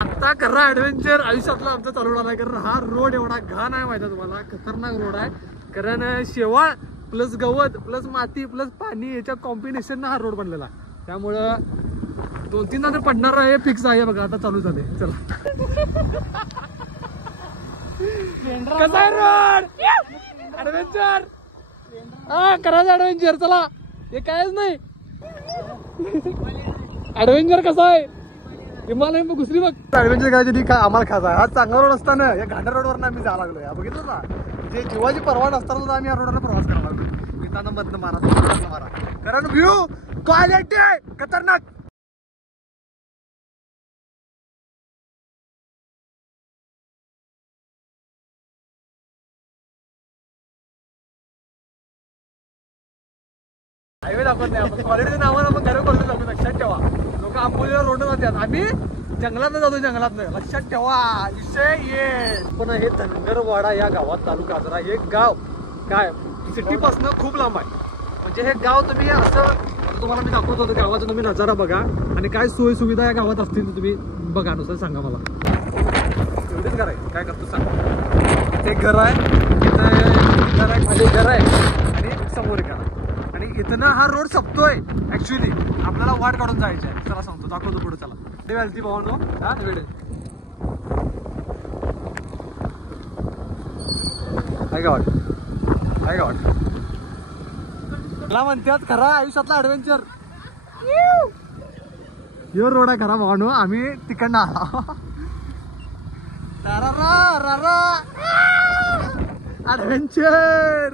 आता खरा ऍडव्हेंचर आयुष्यातला आमचा चालू आहे, कारण हा रोड एवढा घाण आहे माहिती तुम्हाला, खतरनाक रोड आहे. कारण शेवाळ प्लस गवत प्लस माती प्लस पाणी याच्या कॉम्बिनेशन हा रोड बनलेला, त्यामुळं 2-3दा तर पडणार आहे फिक्स आहे. बघा आता चालू झाले. चला कसा आहे रोड ऍडव्हेंचर, हा करायचं ऍडव्हेंचर. चला हे कायच नाही ऍडव्हेंचर कसा आहे हिमालय घुसरी बघ. ऍडव्हेंचर करायची काय आम्हाला खायचा हा चांगला रोड असताना या घाटा रोडवर आम्ही जायला लागलो. या बघितलं ना, जे जीवाची परवान असताना सुद्धा आम्ही या रोडवर प्रवास करायला लागलो. इथं मधनं मारा कारण व्ह्यू क्वालिटी आहे खतरनाक. हायवे दाखवत नाही आपण, क्वालिटीच्या नावानं आपण घर बोलतो जातो. लक्षात ठेवा, लोक आंबोलीला रोड जातात, आम्ही जंगलात जातो. जंगलात लक्षात ठेवा विषय ये. पण हे धनगरवाडा या गावात तालुका जरा हे गाव काय सिटी पासून खूप लांब आहे. म्हणजे हे गाव तुम्ही असं तुम्हाला मी दाखवत होतो, गावाचा तुम्ही नजारा बघा आणि काय सोयी सुविधा या गावात असतील तर तुम्ही बघा, नुसार सांगा मला. एवढीच घर आहे, काय करतो सांग. ते घर आहे, घर आहे, खाली घर आहे आणि समोर घर आहे. आणि इथं हा रोड संपतोय. ऍक्च्युली आपल्याला वाट काढून जायची आहे. चला सांगतो, दाखवतो पुढे. चला ती भावनो हा वेळ आहे का वाट, आहे का वाट. मला म्हणतात खरा आयुष्यातला ऍडव्हेंचर यो रोड आहे खरा भावनो. आम्ही तिकडनं आला ऍडव्हेंचर.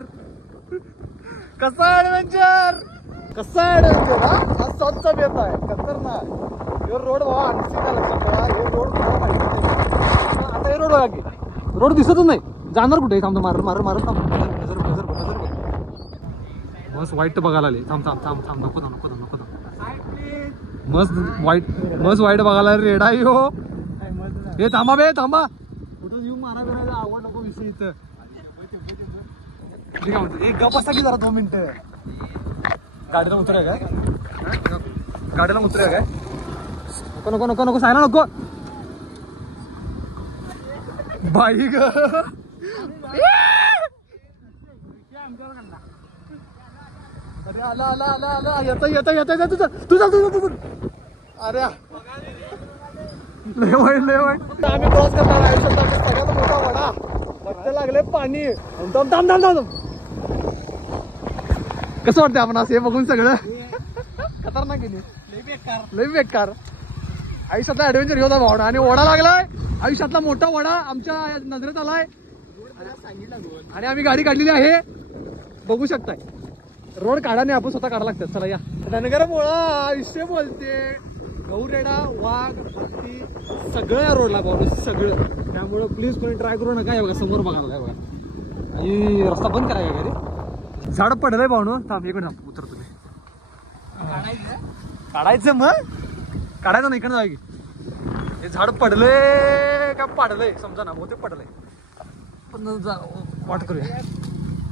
कसा ऍडव्हेंचर, कसा ऍडव्हेंचर हा स्वच्छ बेत आहे खतरनाक. हे रोड भावा आणखी काय लक्षात ठेवा, हे रोड माहिती. आता हे रोड बघा की रोड दिसतच नाही, जाणार कुठे. थांबतो मार मार मार थांब. नजर नजर नजर मस्त वाईट बघायला आले. थांब थांब थांब थांब नको नको नको नको. मस्त वाईट बघायला रेडा यो. हे थांबा बे थांबा, कुठं येऊ मारा बिरायला आवड नको विषय इथं. ठीक आहे म्हणतो एक गप असा की जरा 2 मिनिटं गाडीला उतरूया काय, गाडीला उतरूया काय. नको नको नको नको सायला नको बाई ग. अरे आला आला आला आला येता येता येता तुझं तुझं तुझं तुझं. अरे लय वाईट लय वाईट. आम्ही क्रॉस करणार आयुष्यात सगळ्यात मोठा वडा. फक्त लागले पाणी. थांब थांब थांब थांब. कसं वाटतं आपण असं हे बघून सगळं खतरनाक केली. लय बेकार आयुष्यातला ऍडव्हेंचर घेऊन भावना. आणि वडा लागलाय आयुष्यातला मोठा वडा आमच्या नजरेत आलाय आणि आम्ही गाडी काढलेली आहे बघू शकताय. रोड काढा नाही आपण स्वतः काढा लागतात. चला या धनगर मुळा आयुष्य बोलते. गौरेडा वाघ हत्ती सगळं या रोडला भाऊ सगळं. त्यामुळं प्लीज कोणी ट्राय करू नका. बघा समोर बघा काय बघा आणि रस्ता बंद करायचा घरी. झाड पडलंय भाऊ. थांब एक मिनिट उतर तुम्ही. काढायचं मग काढायचं नाही इकडे जाऊ की. हे झाड पडलंय का पाडलंय समजा ना, बहुतेक पडलंय. पण वाट करूया.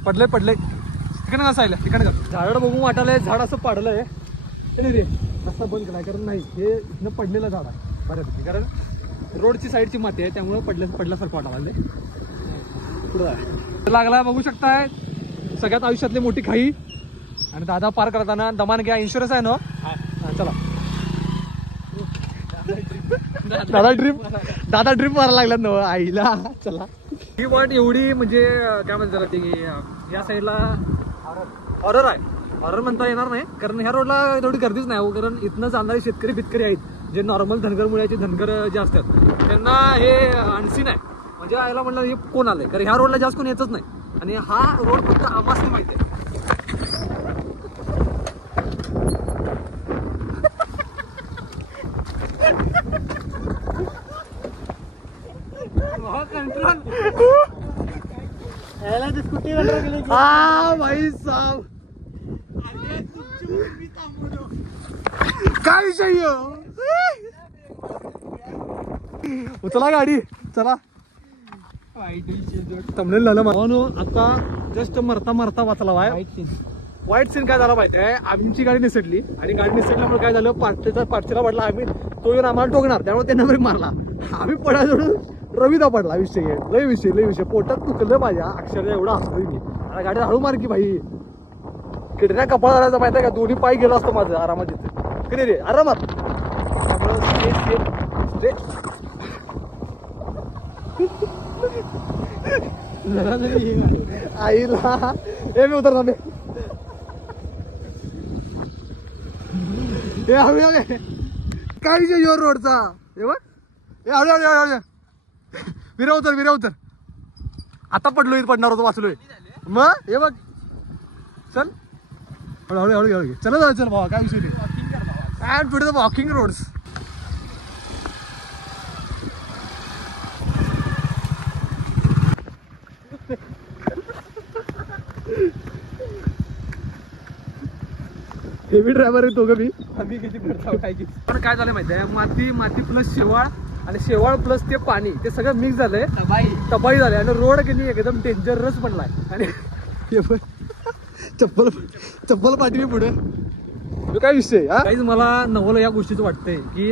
पडलंय पडलंय तिकडे कसं आहे तिकडे झाड बघून वाटायलंय झाड असं पाडलंय रे. रस्ता बंद केलाय कारण नाही हे इथनं पडलेलं झाड आहे बऱ्यापैकी. कारण रोडची साईडची माती आहे त्यामुळे पडल्यासारखं वाटायला पुढं लागला बघू शकताय. सगळ्यात आयुष्यातली मोठी खाई. आणि दादा पार करताना दमान घ्या. इन्शुरन्स आहे ना. चला दादा ड्रिप मारायला लागल्यात ना आईला. चला ही वाट एवढी म्हणजे काय म्हणतात ते या साईडला हॉरर आहे. हॉरर म्हणता येणार नाही कारण ह्या रोडला एवढी गर्दीच नाही. कारण इथनं जाणारे शेतकरी बितकरी आहेत जे नॉर्मल धनगर मुळ्याचे धनगर जे असतात त्यांना हे अनसीन आहे. म्हणजे आयला म्हणलं हे कोण आलंय कारण ह्या रोडला जास्त कोण येतच नाही. आणि हा रोड फक्त आम्हाला माहिती आहे. हा भाई साहब काय विषय उचला गाडी चला. तमनेल झालं म्हणून आता जस्ट मरता मरता वाचला वाईट सीन काय झाला माहिती आहे. आमची गाडी निसटली आणि गाडी निसटल्यामुळे काय झालं पाठीला वाटला आम्ही तो येऊन आम्हाला टोकणार त्यामुळे त्यांना ब्रेक मारला. आम्ही पडा जोडून रवीदा पडला विषय लय विषय पोटात दुखलं माझ्या अक्षरशः एवढा हसलोय मी. आणि गाडी हळू मार की भाई किडण्या कपाळ झाल्याचा माहिती आहे का दोन्ही पाय गेलं असतं माझं आरामात तिथे किती रे आरामात. आईला हे मी उतरणार नाही हे हळू काय विषय युअर रोडचा हे बघ हे हळू विरा उतर आता पडलोय पडणार होतो वाचलोय मग हे बघ चल हळू चल भावा काय विषय नाही and today the walking roads. Heavy driver आहे तो मी आम्ही किती पण काय झालं माहिती आहे माती प्लस शेवाळ आणि शेवाळ प्लस ते पाणी ते सगळं मिक्स झालंय तबाई झालंय आणि रोड की एकदम डेंजरस बनलाय. आणि चप्पल पाठी पुढे काय विषय काहीच मला नवल या गोष्टीचं वाटतंय की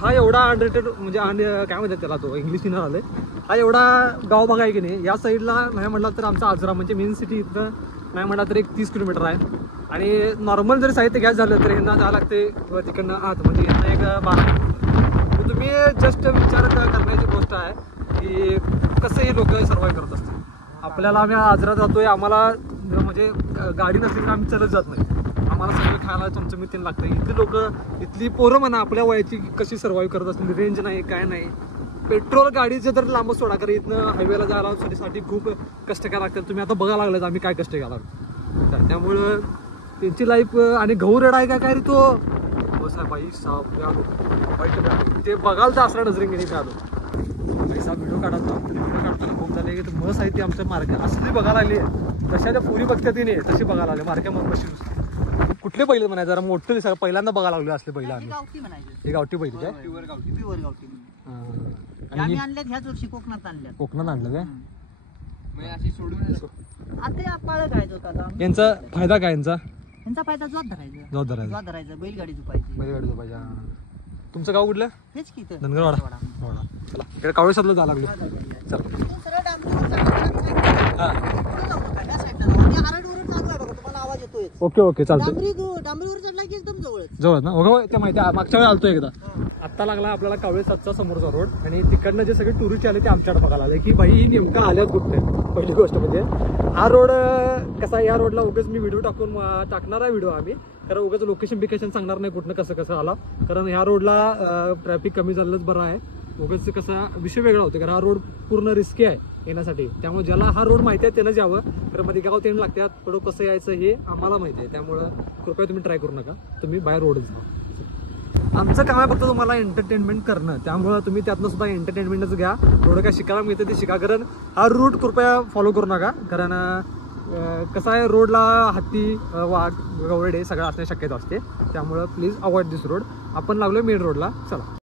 हा एवढा अनरेटेड म्हणजे काय म्हणतात त्याला तो इंग्लिश सिनर आले हा एवढा गाव बघा आहे की नाही. या साईडला नाही म्हटलं तर आमचा आजरा म्हणजे मेन सिटी इथं नाही म्हटलं तर 30 किलोमीटर आहे. आणि नॉर्मल जर साहित्य घ्यायचं झालं तर यांना जावं लागते तिकडनं आत म्हणजे यांना एक 12. तुम्ही जस्ट विचार करण्याची गोष्ट आहे की कसं हे लोक सर्वाइव्ह करत असतील. आपल्याला आम्ही आजरा जातोय आम्हाला म्हणजे गाडी नसली तर आम्ही चालत जात नाही. आम्हाला सगळं खायला चमचमीत लागतं. इथली लोक इथली पोरं म्हणा आपल्या वयाची कशी सर्वाइव्ह करत असतील. रेंज नाही काय नाही पेट्रोल गाडीचं तर लांब सोडा कारण इथनं हायवेला जायला साठी खूप कष्ट करायला लागतात. तुम्ही आता बघायला लागलात आम्ही काय कष्ट घ्यायला लागतो. त्यामुळं त्यांची लाईफ आणि गहू रडा आहे काय रे तो बस आहे बाई साहेब ते बघाल तर असला नजरेंगे नाही आलो पैसा व्हिडिओ काढताना खूप झाले की मस आहे ती आमच्या मार्केट असली बघायला आली जशा त्या पुरी बघतात ती नाही तशी बघायला आले मार्केट मग कशी नुसती कुठले पहिले म्हणायचं जरा मोठं दिसायला पहिल्यांदा बघायला लागले असले पहिला आम्ही हे गावठी पहिले काय कोकणात आणलं काय यांचा फायदा काय यांचा फायदा जोत धरायचा बैलगाडी झोपायची. तुमचं गाव कुठलं हेच की धनगरवाडा चला इकडे कावळे साधलं जायला लागले चला ओके चालतंय जवळ ना हो ते माहिती मागच्या वेळी आलतो एकदा. आत्ता लागला आपल्याला कावळे सातचा समोरचा रोड आणि तिकडनं जे सगळे टुरिस्ट आले ते आमच्याकडे बघायला आले की भाई नेमका आल्यात कुठे. पहिली गोष्ट म्हणजे हा रोड कसा या रोडला उगाच मी व्हिडिओ टाकणार आहे व्हिडिओ आम्ही कारण उगाच लोकेशन सांगणार नाही कुठनं कसं आला कारण ह्या रोडला ट्रॅफिक कमी झालंच बरं आहे. उगाच कसा विषय वेगळा होतो कारण हा रोड पूर्ण रिस्की आहे येण्यासाठी. त्यामुळे ज्याला हा रोड माहिती आहे त्यानंच यावं कारण मध्ये गाव तेण लागतात पुढं कसं यायचं हे आम्हाला माहिती आहे. त्यामुळं कृपया तुम्ही ट्राय करू नका तुम्ही बाय रोडच जा. आमचं काम आहे फक्त तुम्हाला एंटरटेनमेंट करणं त्यामुळं तुम्ही त्यातनं सुद्धा एंटरटेनमेंटच घ्या. थोडं काय शिकायला मिळतं ते शिका कारण हा रूट कृपया फॉलो करू नका कारण कसं आहे रोडला हत्ती वाघ गवळे सगळं असण्याची शक्यता असते. त्यामुळं प्लीज अवॉइड दिस रोड. आपण लागलो मेन रोडला चला.